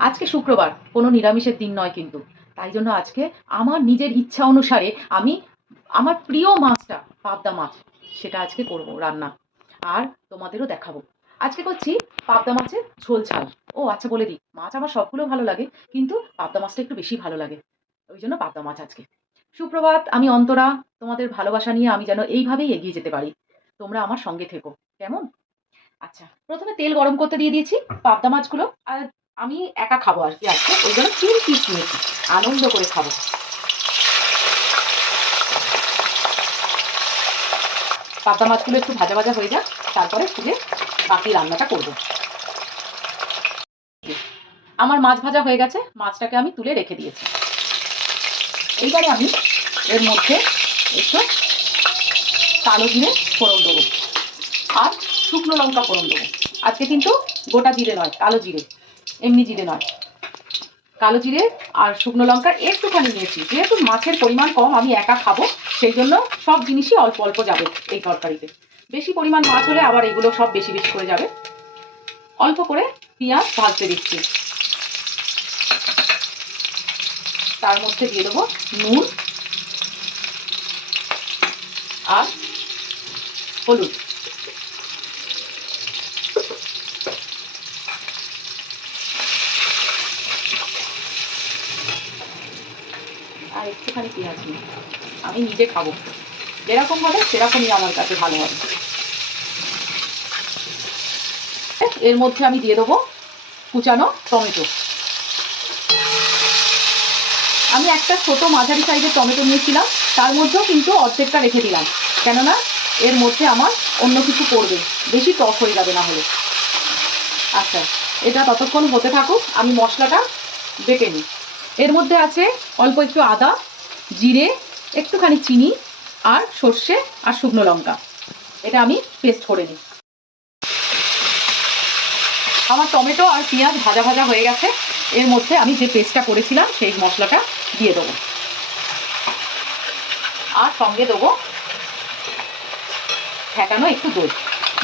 আজকে শুক্রবার, কোনো নিরামিষের দিন নয় কিন্তু। তাই জন্য আজকে আমার নিজের ইচ্ছা অনুসারে আমি আমার প্রিয় মাছটা, পাবদা মাছ, সেটা আজকে করব রান্না। আর তোমাদেরও দেখাবো। আজকে করছি পাবদা মাছের ঝোল ঝাল। ও আচ্ছা বলে দিই, মাছ আমার সবগুলো ভালো লাগে, কিন্তু পাবদা মাছটা একটু বেশি ভালো লাগে। ওই জন্য পাবদা মাছ আজকে। সুপ্রভাত, আমি অন্তরা, তোমাদের ভালোবাসা নিয়ে আমি যেন এইভাবেই এগিয়ে যেতে পারি। তোমরা আমার সঙ্গে থেকো। কেমন? আচ্ছা প্রথমে তেল গরম করতে দিয়ে দিয়েছি পাবদা মাছগুলো, আর আমি একা খাব আর কি আজকে ওই জন্য তিন পিস নিয়েছি, আনন্দ করে খাব। পাবদা মাছগুলো একটু ভাজা ভাজা হয়ে যাক, তারপরে তুলে বাকি রান্নাটা করব। আমার মাছ ভাজা হয়ে গেছে, মাছটাকে আমি তুলে রেখে দিয়েছি। এইবারে আমি এর মধ্যে একটু কালো জিরে ফোড়ন দেবো, আর শুকনো লঙ্কা ফোড়ন দেবো। আজকে কিন্তু গোটা জিরে নয়, কালো জিরে। এমনি জিরে নয়। কালো জিরে আর শুকনো লঙ্কা একটুখানি নিয়েছি। যেহেতু মাছের পরিমাণ কম, আমি একা খাব, সেই জন্য সব জিনিসই অল্প অল্প যাবে এই তরকারিতে। বেশি পরিমাণ মাছ হলে আবার এগুলো সব বেশি বেশি করে যাবে। অল্প করে পেঁয়াজ ভাজতে দিচ্ছি। তার মধ্যে দিয়ে দেবো নুন আর হলুদ আর একটুখানি পেঁয়াজ নিই। আমি নিজে খাব। যেরকম হবে সেরকমই আমার কাছে ভালো হবে। এর মধ্যে আমি দিয়ে দেবো কুচানো টমেটো। আমি একটা ছোট মাঝারি সাইজের টমেটো নিয়েছিলাম, তার মধ্যেও কিন্তু অর্ধেকটা রেখে দিলাম। কেননা এর মধ্যে আমার অন্য কিছু পড়বে। বেশি টক হয়ে যাবে না হলে। আচ্ছা এটা ততক্ষণ হতে থাকুক, আমি মশলাটা বেটে নিই। এর মধ্যে আছে অল্প একটু আদা জিরে, একটুখানি চিনি আর সর্ষে আর শুকনো লঙ্কা। এটা আমি পেস্ট করে নিই। আমার টমেটো আর পেঁয়াজ ভাজা ভাজা হয়ে গেছে। এর মধ্যে আমি যে পেস্টটা করেছিলাম, সেই মশলাটা দিয়ে দেবো। আর সঙ্গে দেবো ফেটানো একটু দই।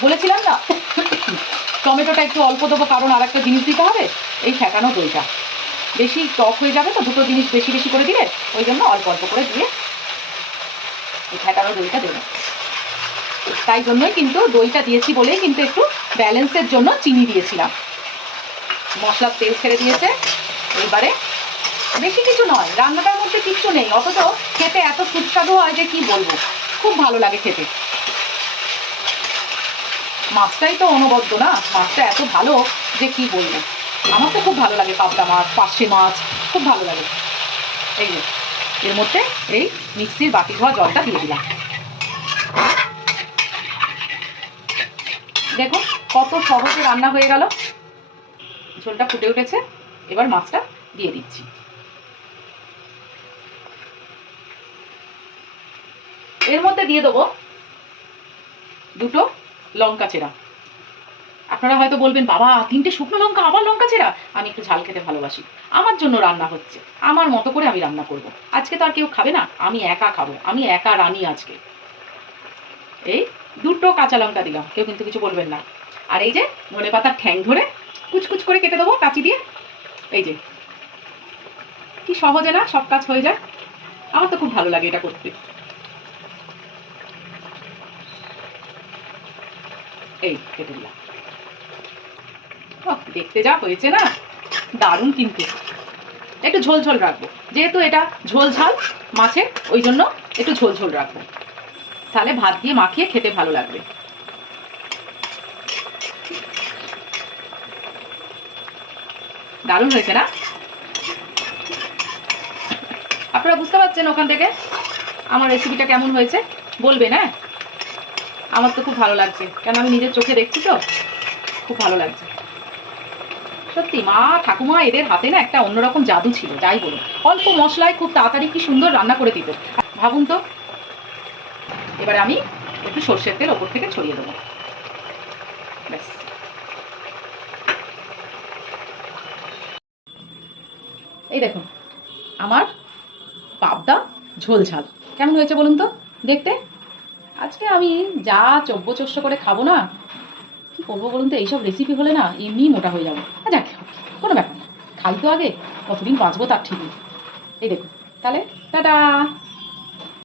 বলেছিলাম না? টমেটোটা একটু অল্প দেবো, কারণ আর একটা জিনিস দিতে হবে, এই ফেটানো দইটা। বেশি টক হয়ে যাবে তো, দুটো জিনিস বেশি বেশি করে দিলে ওই জন্য অল্প অল্প করে দিয়ে এই ফেটানো দইটা দেবো। তাই জন্যই কিন্তু দইটা দিয়েছি বলেই কিন্তু একটু ব্যালেন্সের জন্য চিনি দিয়েছিলাম। মশলার তেল ছেড়ে দিয়েছে। এইবারে বেশি কিছু নয়, রান্নাটার মধ্যে কিচ্ছু নেই, অথচ খেতে এত সুস্বাদু হয় যে কি বলব, খুব ভালো লাগে খেতে। মাছটাই তো অনবদ্য না, মাছটা এত ভালো যে কি বলব। আমার তো খুব ভালো লাগে পাবদা মাছ, পার্শে মাছ, খুব ভালো লাগে। এই যে, এর মধ্যে এই মিক্সির বাটি ধোয়া জলটা দিয়ে দিলাম। দেখো, কত সহজে রান্না হয়ে গেল। ঝোলটা ফুটে উঠেছে, এবার মাছটা দিয়ে দিচ্ছি। এর মধ্যে দিয়ে দেবো দুটো লঙ্কা চেরা। আপনারা হয়তো বলবেন, বাবা, তিনটে শুকনো লঙ্কা, আবার লঙ্কা চেরা? আমি একটু ঝাল খেতে ভালোবাসি। আমার জন্য রান্না হচ্ছে। আমার মতো করে আমি রান্না করব। আজকে তো আর কেউ খাবে না, আমি একা খাব। আমি একা রানি আজকে। এই দুটো কাঁচা লঙ্কা দিলাম, কেউ কিন্তু কিছু বলবেন না। আর এই যে ধনে পাতার ঠ্যাং ধরে কুচকুচ করে কেটে দেবো কাঁচি দিয়ে। এই যে। কি সহজে না সব কাজ হয়ে যায়। আমার তো খুব ভালো লাগে এটা করতে। এই, কেটে দিলাম। দেখতে যা হয়েছে না? দারুণ কিন্তু। একটু ঝোল ঝোল রাখব। যেহেতু এটা ঝোল ঝাল মাছের, ওই জন্য একটু ঝোল ঝোল রাখব। তাহলে ভাত দিয়ে মাখিয়ে খেতে ভালো লাগবে। দারুণ হয়েছে না? আপনারা বুঝতে পারছেন ওখান থেকে আমার রেসিপিটা কেমন হয়েছে? বলবেন হ্যাঁ? আমার তো খুব ভালো লাগছে। কেন আমি নিজের চোখে দেখছি তো? খুব ভালো লাগছে। সত্যি, মা ঠাকুমা এদের হাতে না একটা অন্যরকম জাদু ছিল, যাই বলুন। অল্প মশলায় খুব তাড়াতাড়ি কি সুন্দর রান্না করে দিত ভাবুন তো। এবারে আমি একটু সর্ষের তেল ওপর থেকে ছড়িয়ে দেবো। এই দেখুন, আমার পাবদা ঝোল ঝাল। কেমন হয়েছে বলুন তো, দেখতে? আজকে আমি যা চব্য চস্য করে খাব না কী করব বলুন তো, এইসব রেসিপি হলে না এমনি মোটা হয়ে যাব। যাক, কোনো ব্যাপার না। খাই তো আগে, কতদিন বাঁচবো তার ঠিক নেই। এই দেখুন, তাহলে, টাটা!